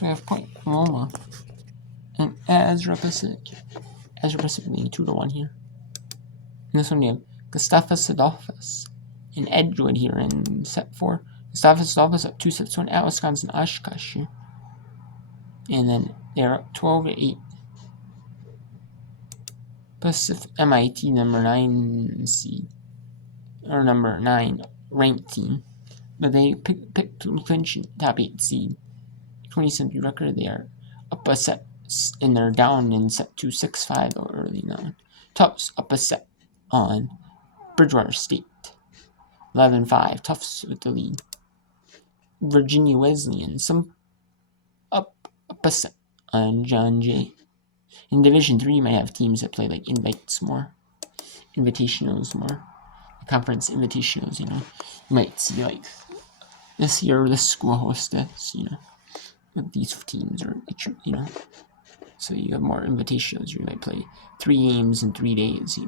So we have Point Loma and Ezra Pacific. Ezra Pacific leading 2-1 here. And this one we have Gustavus Adolphus and Edgewood here in set 4. Gustavus Adolphus up 2-1 at Wisconsin Oshkosh here. And then they're up 12-8. Pacific MIT number 9 seed. Or number 9 ranked team. But they picked to clinch top 8 seed. 20-century record. They are up a set, and they're down in set 2, 6-5 early now. Tufts up a set on Bridgewater State. 11-5. Tufts with the lead. Virginia Wesleyan up a set on John Jay. In Division 3, you might have teams that play like invitationals more. Conference invitationals, you might see like this year this school hosts this, with these teams or so you have more invitationals. You might play 3 games in 3 days,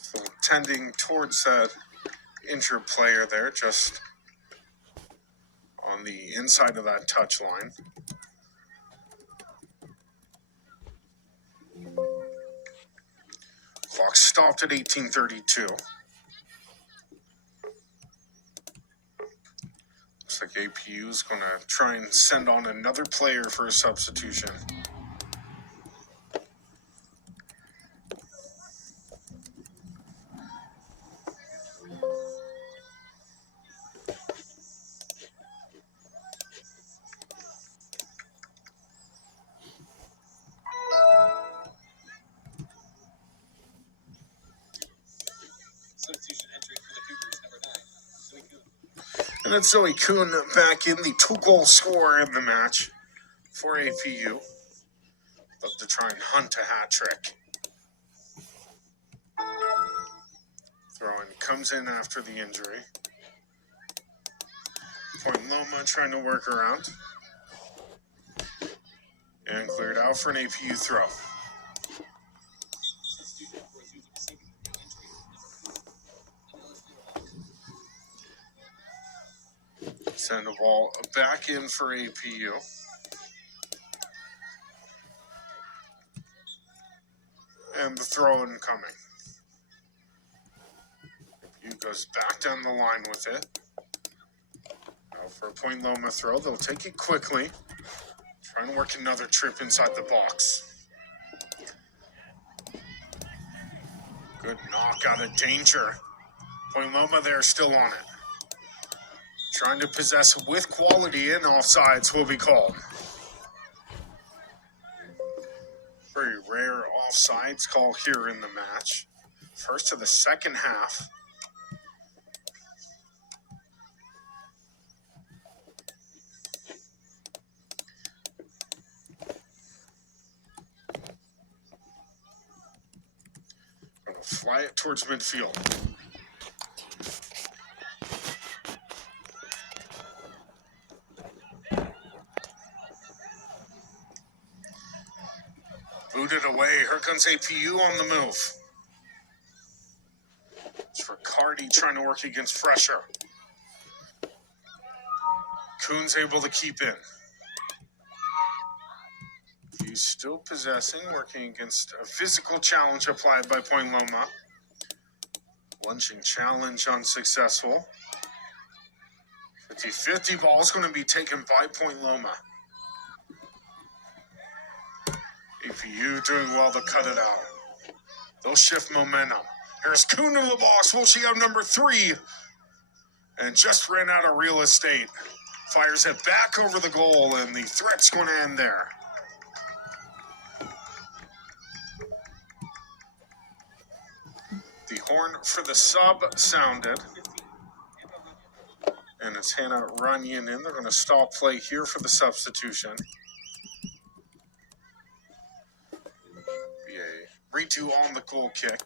So tending towards that injured player there, just on the inside of that touch line. Clock stopped at 18:32. Looks like APU is going to try and send on another player for a substitution. And that's Zoe Kuhn back in, the 2-goal scorer in the match for APU. Love to try and hunt a hat trick. Throw-in comes in after the injury. Point Loma trying to work around. And cleared out for an APU throw. Send the ball back in for APU. And the throw-in coming. APU goes back down the line with it. Now for a Point Loma throw, they'll take it quickly. Trying to work another trip inside the box. Good knock out of danger. Point Loma there still on it. Trying to possess with quality, and offsides will be called. Very rare offsides call here in the match. First of the second half. Gonna fly it towards midfield. Booted away. Here comes APU on the move. It's Riccardi trying to work against Fresher. Kuhn's able to keep in. He's still possessing, working against a physical challenge applied by Point Loma. Lunging challenge unsuccessful. 50-50 ball is going to be taken by Point Loma. APU doing well to cut it out. They'll shift momentum. Here's Kuhn in the box. Will she have number 3? And just ran out of real estate. Fires it back over the goal, and the threat's going to end there. The horn for the sub sounded. And it's Hannah Runyon in. They're going to stop play here for the substitution. Be a redo on the goal kick.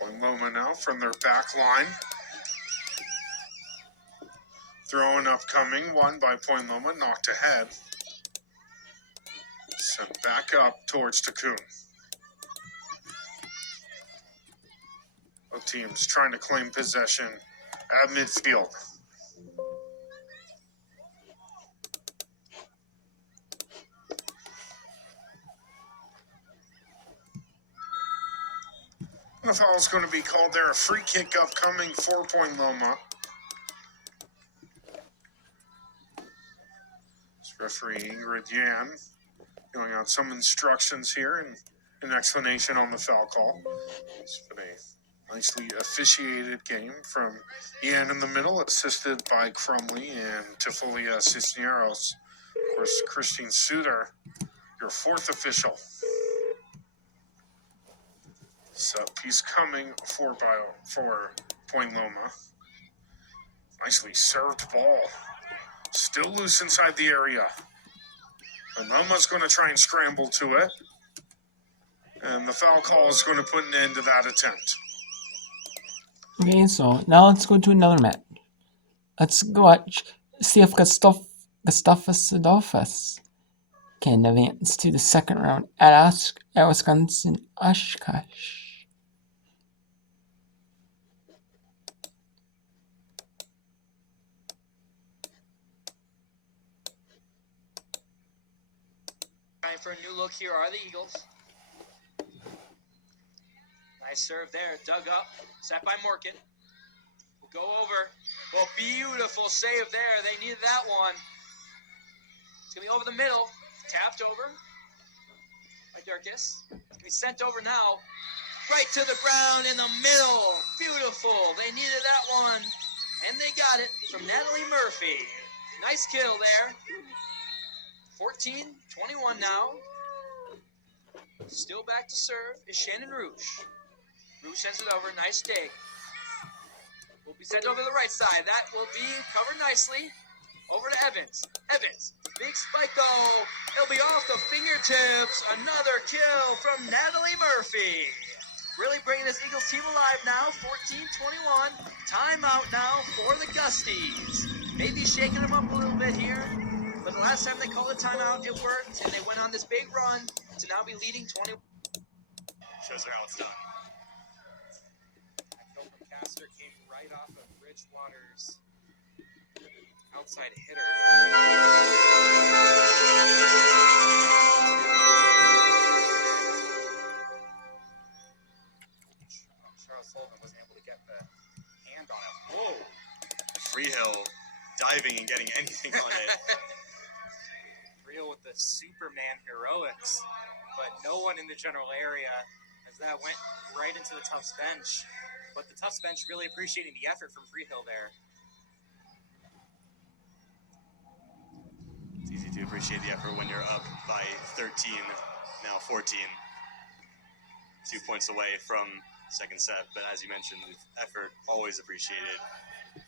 Point Loma now from their back line. Throwing upcoming, won by Point Loma, knocked ahead. Sent back up towards Takun. Both teams trying to claim possession at midfield. The foul is going to be called there. A free kick upcoming for Point Loma. This referee Ingrid Yan going out some instructions here and an explanation on the foul call. It's been a nicely officiated game from Yan in the middle, assisted by Crumley and Tifolia Cisneros. Of course, Christine Suter, your fourth official. So piece coming for Point Loma. Nicely served ball. Still loose inside the area. And Loma's going to try and scramble to it. And the foul call is going to put an end to that attempt. Okay, so now let's go to another match. Let's go watch, see if Gustavus Adolphus can advance to the second round at Wisconsin Oshkosh. Trying for a new look here are the Eagles. Nice serve there, dug up, set by Morgan. We'll go over. Well, beautiful save there. They needed that one. It's going to be over the middle. Tapped over by Durkis. It's going to be sent over now. Right to the ground in the middle. Beautiful. They needed that one. And they got it from Natalie Murphy. Nice kill there. 14-21 now. Still back to serve is Shannon Rouge. Rouge sends it over. Nice dig. Will be sent over to the right side. That will be covered nicely. Over to Evans. Evans. Big spike though. It'll be off the fingertips. Another kill from Natalie Murphy. Really bringing this Eagles team alive now. 14-21. Timeout now for the Gusties. Maybe shaking them up a little bit here. But the last time they called a timeout, it worked. And they went on this big run to now be leading 20. Shows her how it's done. That from Castor came right off of Bridgewater's outside hitter. Charles Sullivan wasn't able to get the hand on it. Whoa! Freehill diving and getting anything on it. Real with the Superman heroics, but no one in the general area as that went right into the Tufts bench. But the Tufts bench really appreciating the effort from Freehill there. It's easy to appreciate the effort when you're up by 13, now 14. 2 points away from second set, but as you mentioned, effort always appreciated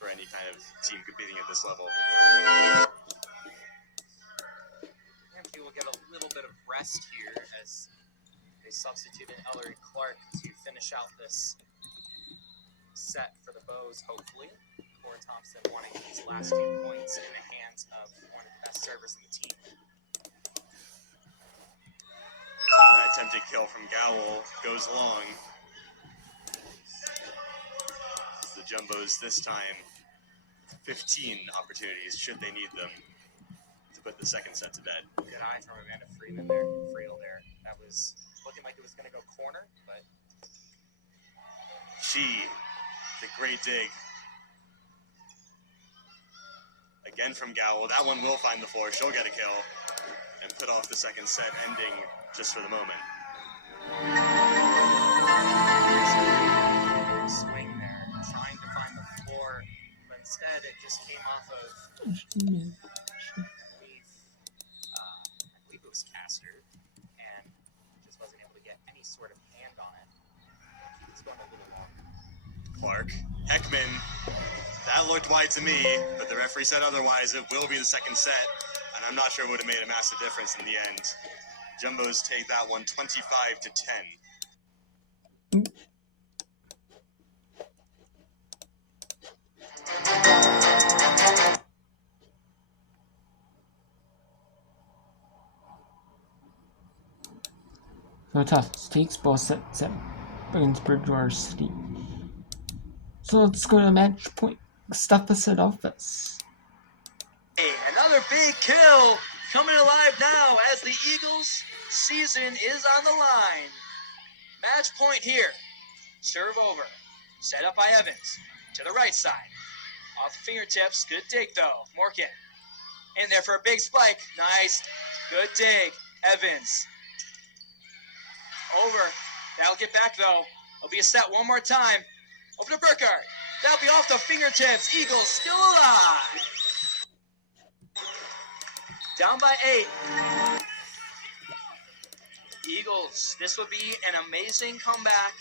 for any kind of team competing at this level. MP will get a little bit of rest here as they substituted Ellery Clark to finish out this set for the Bows, hopefully. Cora Thompson wanting these last 2 points in the hands of one of the best servers in the team. That attempted kill from Gowell goes long. The Jumbos this time 15 opportunities, should they need them, to put the second set to bed. Good eye from Amanda Friedel there. That was looking like it was going to go corner, but The great dig. Again from Gowell. That one will find the floor. She'll get a kill and put off the second set, ending just for the moment. swing there, trying to find the floor, but instead it just came off of, I believe it was Caster, and just wasn't able to get any sort of hand on it. It's going a little long. Clark. Heckman. That looked wide to me, but the referee said otherwise. It will be the second set, and I'm not sure it would have made a massive difference in the end. Jumbos take that one 25-10. So tough. Takes both sets against Bridgewater City. So let's go to match point. Stuff us at office. Hey, another big kill coming alive now as the Eagles' season is on the line. Match point here. Serve over. Set up by Evans. To the right side. Off the fingertips. Good dig though. Morgan. In there for a big spike. Nice. Good dig. Evans. Over. That'll get back though. It'll be a set one more time. Over to Burkhardt. That'll be off the fingertips. Eagles still alive. Down by 8. Eagles, this would be an amazing comeback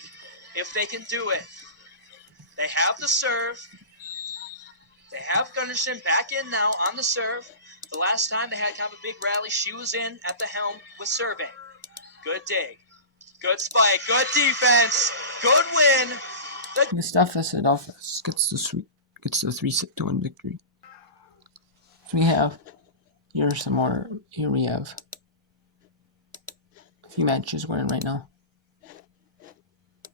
if they can do it. They have the serve. They have Gunnarsson back in now on the serve. The last time they had kind of a big rally, she was in at the helm with serving. Good dig. Good spike. Good defense. Good win. The stuff us at office gets the 3-1 victory. So we have here we have a few matches going right now.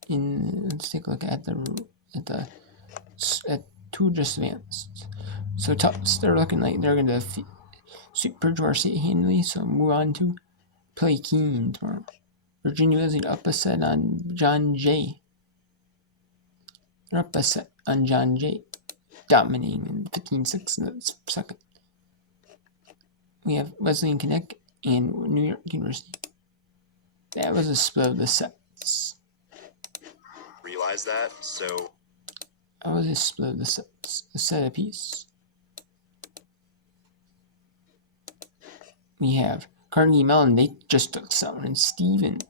Let's take a look at two just advanced. So Tufts, they're looking like they're gonna sweep Bridgewater City handily. So move on to play Keene tomorrow. Virginia is up a set on John Jay. They're up a set on John Jay, dominating in 15-6 in the second. We have Wesleyan Connecticut and New York University. That was a split of the sets. Realize that, so That was a split of the sets, a set apiece. We have Carnegie Mellon, they just took Southern and Stevens.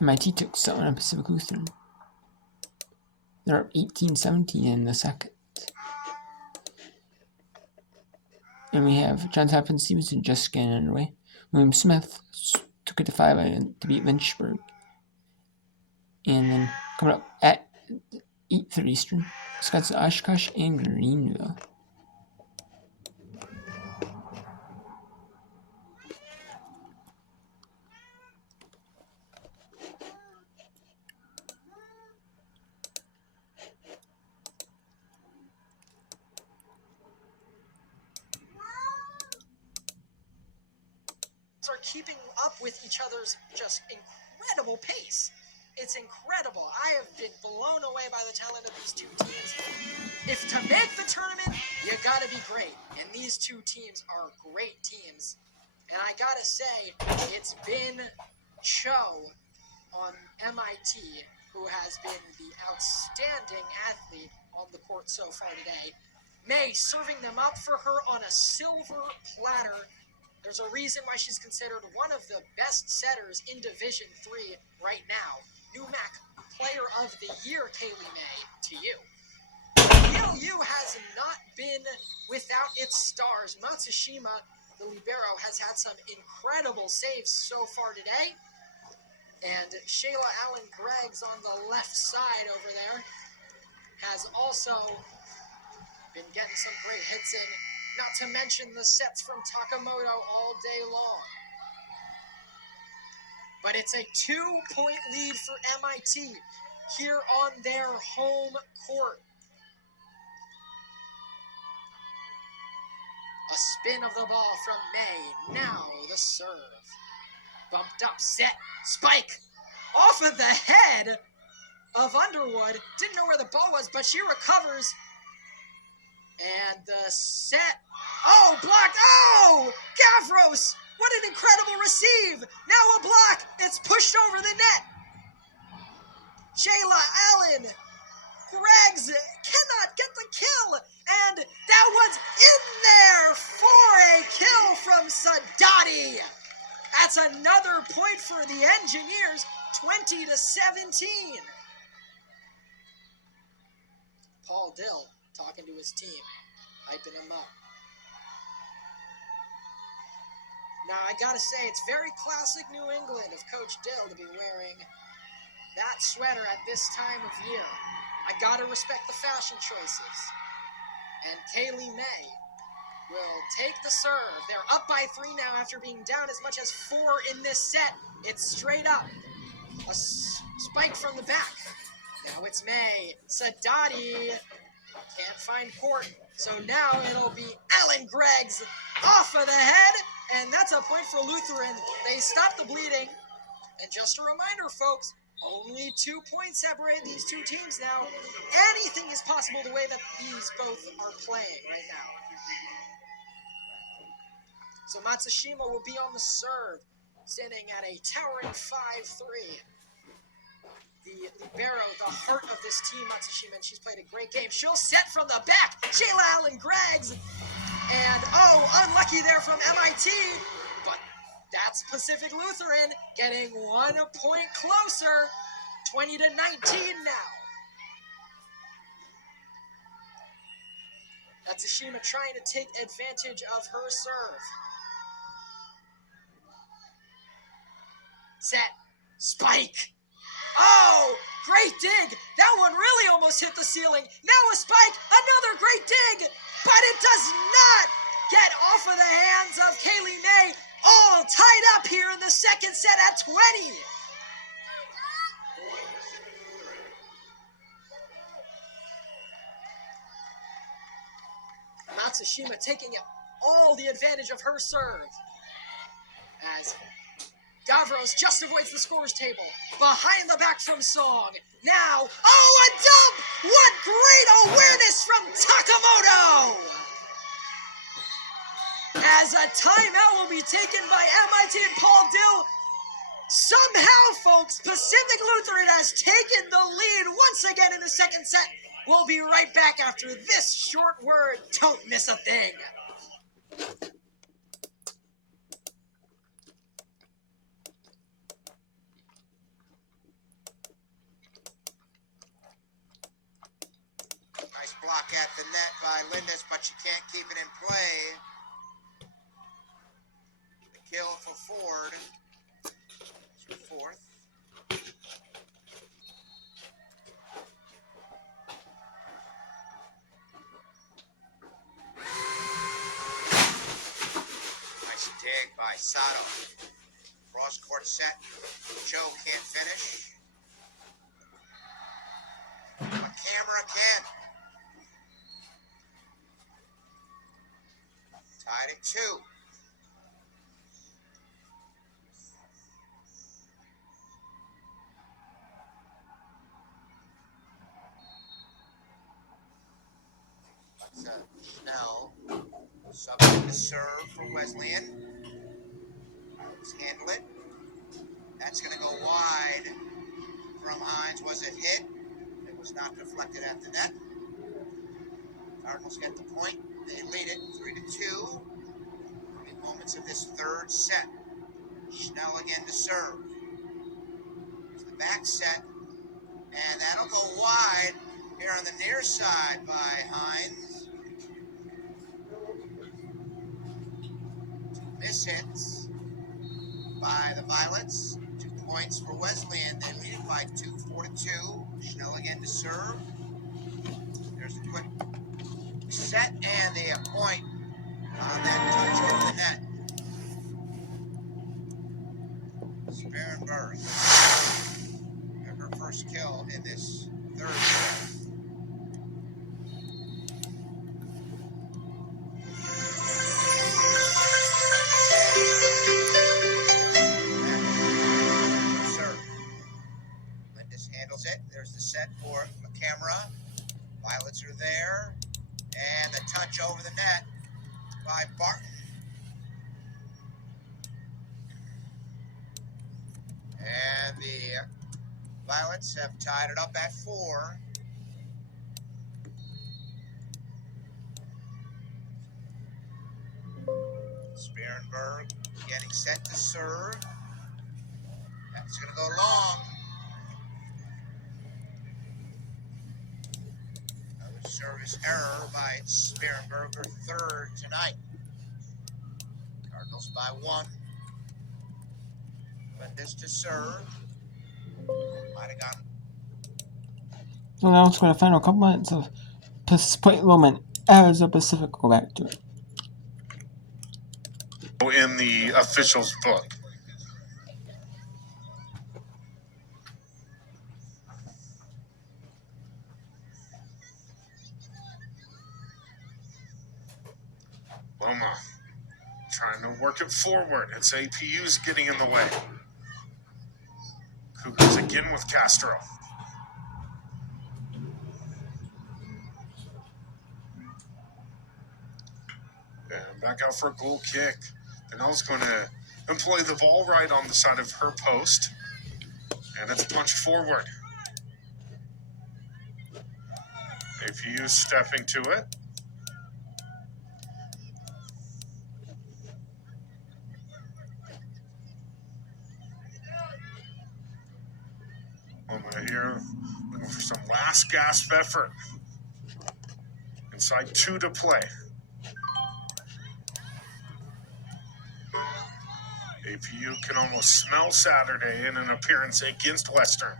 MIT took Southern and Pacific Lutheran. They're up 18-17 in the second. And we have Johns Hopkins Stevenson just getting underway. William Smith took it to 5 to beat Lynchburg. And then coming up at 8:30 Eastern, Scott's Oshkosh and Greenville. Are keeping up with each other's just incredible pace. It's incredible. I have been blown away by the talent of these two teams. If to make the tournament, you gotta be great. And these two teams are great teams. And I gotta say, it's been Cho on MIT, who has been the outstanding athlete on the court so far today. May serving them up for her on a silver platter. There's a reason why she's considered one of the best setters in Division III right now. UMAC Player of the Year, Kaylee May, to you. ELU has not been without its stars. Matsushima, the libero, has had some incredible saves so far today. And Shayla Allen Greggs on the left side over there has also been getting some great hits in. Not to mention the sets from Takamoto all day long. But it's a 2-point lead for MIT here on their home court. A spin of the ball from May. Now the serve. Bumped up, set, spike. Off of the head of Underwood. Didn't know where the ball was, but she recovers. And the set. Oh, blocked. Oh, Gavros. What an incredible receive. Now a block. It's pushed over the net. Jayla Allen. Greggs cannot get the kill. And that one's in there for a kill from Sadati. That's another point for the Engineers, 20-17. Paul Dill talking to his team, hyping them up. Now, I gotta say, it's very classic New England of Coach Dill to be wearing that sweater at this time of year. I gotta respect the fashion choices. And Kaylee May will take the serve. They're up by 3 now after being down as much as 4 in this set. It's straight up. A spike from the back. Now it's May. Sadati can't find court. So now it'll be Alan Greggs off of the head. And that's a point for Lutheran. They stopped the bleeding. And just a reminder, folks, only 2 points separate these two teams now. Anything is possible the way that these both are playing right now. So Matsushima will be on the serve, sitting at a towering 5-3. The libero, the heart of this team, Matsushima, and she's played a great game. She'll set from the back. Jayla Allen Greggs. And, unlucky there from MIT. But that's Pacific Lutheran getting 1 point closer. 20-19 now. Matsushima trying to take advantage of her serve. Set. Spike. Oh, great dig. That one really almost hit the ceiling. Now a spike. Another great dig. But it does not get off of the hands of Kaylee May. All tied up here in the second set at 20. Matsushima taking all the advantage of her serve. As Gavros just avoids the scorer's table. Behind the back from Song. Now, a dump! What great awareness from Takamoto! As a timeout will be taken by MIT and Paul Dill. Somehow, folks, Pacific Lutheran has taken the lead once again in the second set. We'll be right back after this short word. Don't miss a thing. Nice block at the net by Lindis, but she can't keep it in play. The kill for Ford. It's her 4th. Nice dig by Sato. Cross court set. Joe can't finish. But Camera can. Tied at 2. Schnell subbing the serve for Wesleyan. Let's handle it. That's going to go wide from Hines. Was it hit? It was not deflected at the net. Cardinals get the point. They lead it 3-2. In moments of this third set. Schnell again to serve. It's the back set. And that'll go wide here on the near side by Hines. 2 miss hits by the Violets. 2 points for Wesleyan. They lead it by 2, 4-2. Schnell again to serve. There's a quick set and the point on that touch over the net. Sparenberg. Her first kill in this third set. handles it. There's the set for a camera. Violets are there. And the touch over the net by Barton. And the Violets have tied it up at 4. Spearenberg getting set to serve. That's going to go long. Another service error by Spearenberg, her 3rd tonight. Cardinals by 1. But this to serve. Might have gone. So now it's going to final couple minutes of Point Loma as a Pacific. Go back to it. In the officials' book. Loma trying to work it forward. It's APU's getting in the way. Cougars again with Castro. And back out for a goal kick. Danelle's going to employ the ball right on the side of her post. And it's punched forward. APU stepping to it. Loma here looking for some last gasp effort. Inside 2 to play. APU can almost smell Saturday in an appearance against Western.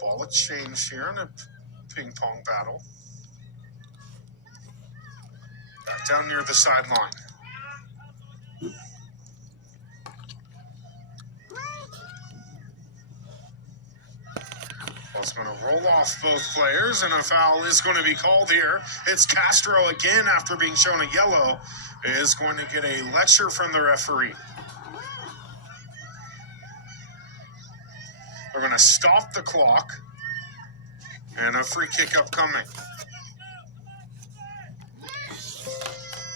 Ball exchange here in a ping pong battle. Back down near the sideline. Ball's going to roll off both players, and a foul is going to be called here. It's Castro again after being shown a yellow. Is going to get a lecture from the referee. We're going to stop the clock, and a free kick upcoming.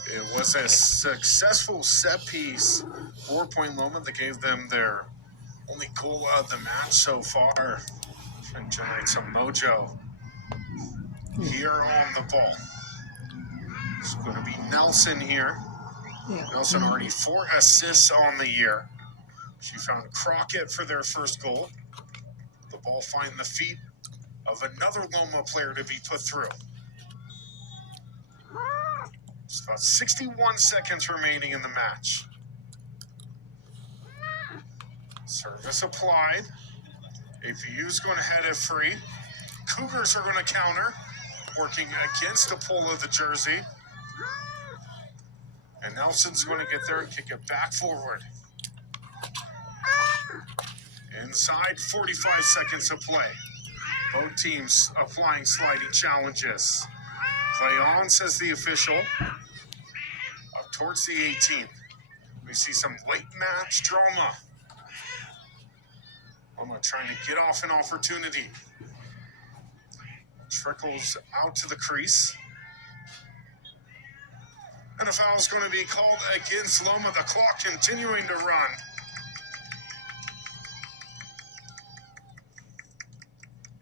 It was a successful set piece for Point Loma that gave them their only goal of the match so far. Trying to generate some mojo here on the ball. It's going to be Nelson here. Nelson already 4 assists on the year. She found Crockett for their first goal. The ball find the feet of another Loma player to be put through. It's about 61 seconds remaining in the match. Service applied. APU's going to head it free. Cougars are going to counter, working against a pull of the jersey. And Nelson's going to get there and kick it back forward. Inside 45 seconds of play. Both teams applying sliding challenges. Play on, says the official. Up towards the 18th. We see some late match drama. Loma trying to get off an opportunity. Trickles out to the crease. And a foul is going to be called against Loma. The clock continuing to run.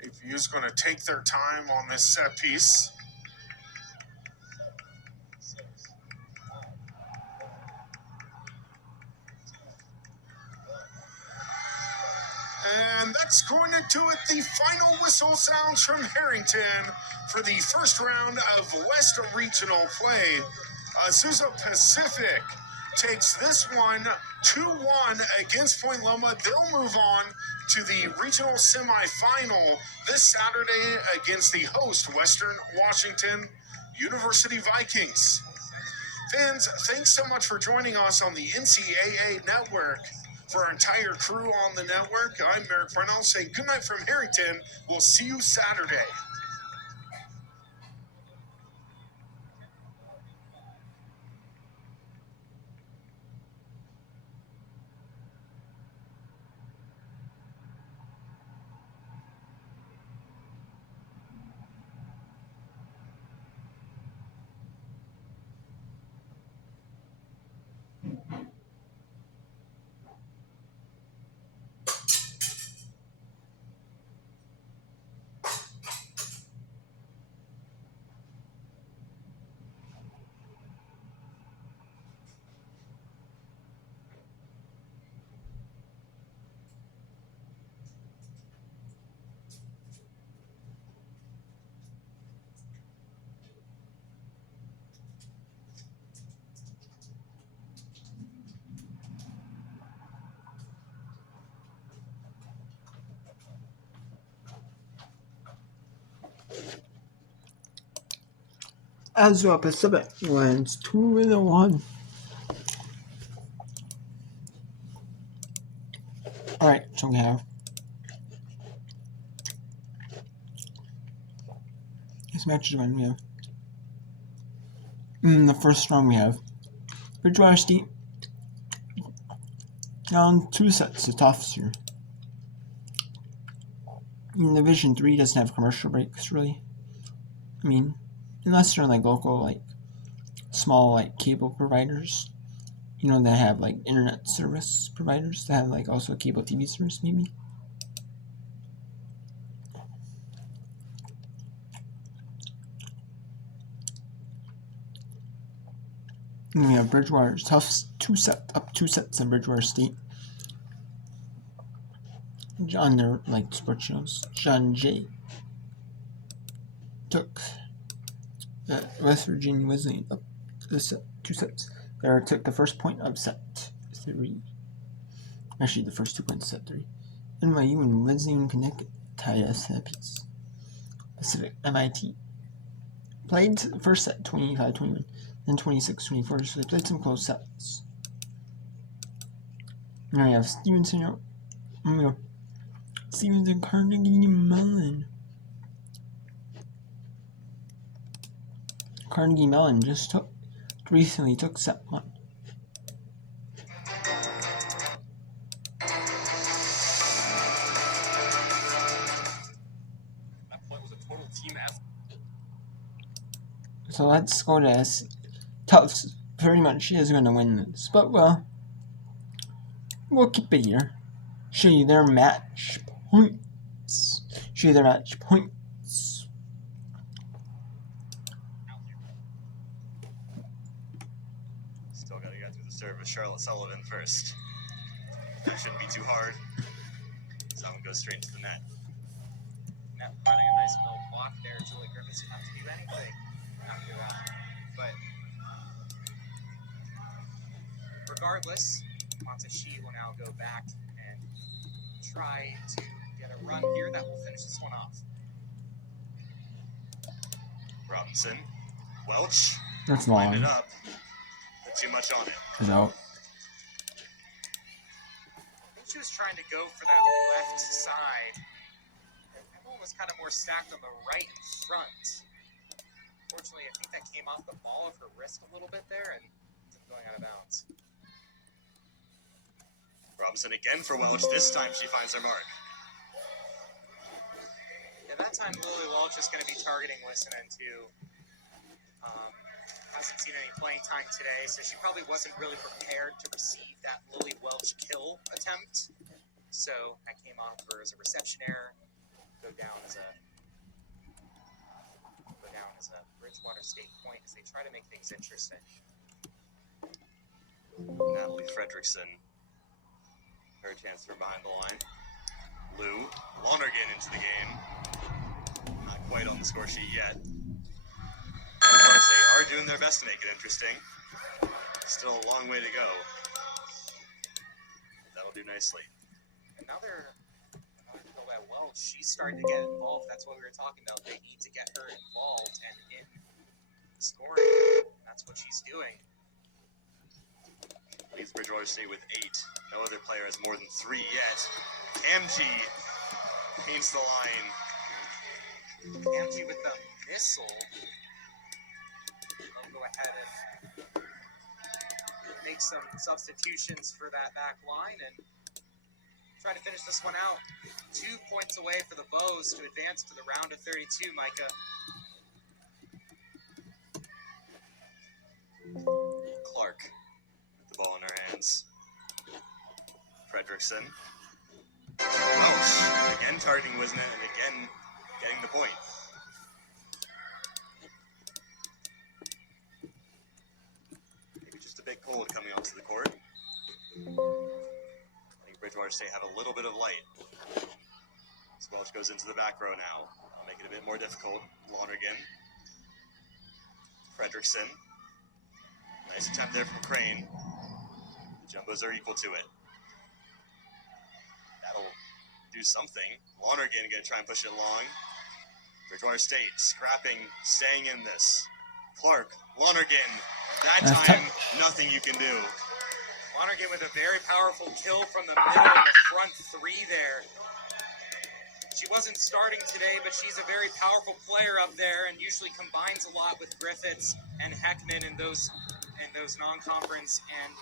APU is going to take their time on this set piece. And that's going to do it. The final whistle sounds from Harrington for the first round of West Regional play. Azusa Pacific takes this one 2-1 against Point Loma. They'll move on to the regional semifinal this Saturday against the host Western Washington University Vikings. Fans, thanks so much for joining us on the NCAA Network. For our entire crew on the network, I'm Merrick Parnell saying good night from Harrington. We'll see you Saturday. Azure Pacific wins 2-1. Alright, so we have these matches when we have in the first round we have Bridgewater State down 2 sets to Tufts. In Division 3 doesn't have commercial breaks really. I mean, unless they're like local, like small like cable providers, you know, that have like internet service providers that have like also cable TV service maybe. And we have Bridgewater Tufts 2 sets in Bridgewater State. On their like sports shows, John Jay took West Virginia Wesleyan up to 2 sets. There took the first point of set 3. Actually, the first 2 points of set 3. NYU and Wesleyan Connecticut tied us at a piece. Pacific MIT played the first set 25-21, then 26-24, so they played some close sets. Now we have Stevenson Carnegie Mellon. Carnegie Mellon just recently took set 1. That point was a total team effort. So let's go to Tufts. Pretty much is going to win this, but well, we'll keep it here. Show you their match points. Still got to get through the serve with Charlotte Sullivan first. That shouldn't be too hard. Someone goes straight to the net. Net providing a nice middle block there. Julie Griffiths didn't have to do anything after that. But regardless, Monteshi will now go back and try to get a run here that will finish this one off. Robinson, Welch, That's line long. it up. Put too much on it. Is out. I think she was trying to go for that left side. Everyone was kind of more stacked on the right and front. Unfortunately, I think that came off the ball of her wrist a little bit there and going out of bounds. Robinson again for Welch. This time she finds her mark. Yeah, that time Lily Welch is going to be targeting Listenin too. Hasn't seen any playing time today, so she probably wasn't really prepared to receive that Lily Welch kill attempt. So that came off her as a reception error. Go down as a Bridgewater State point as they try to make things interesting. Natalie Fredrickson. Her chance from behind the line. Lou Lonergan into the game. Not quite on the score sheet yet. They are doing their best to make it interesting. Still a long way to go. That'll do nicely. Another go at Welch. She's starting to get involved. That's what we were talking about. They need to get her involved and in the scoring. That's what she's doing. Leads Bridgewater State with 8. No other player has more than 3 yet. Camji paints the line. Camji with the missile. They'll go ahead and make some substitutions for that back line and try to finish this one out. 2 points away for the Bows to advance to the round of 32, Micah. Clark with the ball in her hands. Fredrickson. Welch again targeting Wisnet and again getting the point. Maybe just a big cold coming onto the court. I think Bridgewater State have a little bit of light. So Welch goes into the back row now. I'll make it a bit more difficult. Lonergan. Fredrickson. Nice attempt there from Crane. The Jumbos are equal to it. That'll do something. Lonergan going to try and push it long. Bridgewater State scrapping, staying in this. Clark, Lonergan. That That's time, tough. nothing you can do. Lonergan with a very powerful kill from the middle of the front three there. She wasn't starting today, but she's a very powerful player up there and usually combines a lot with Griffiths and Heckman in those non-conference and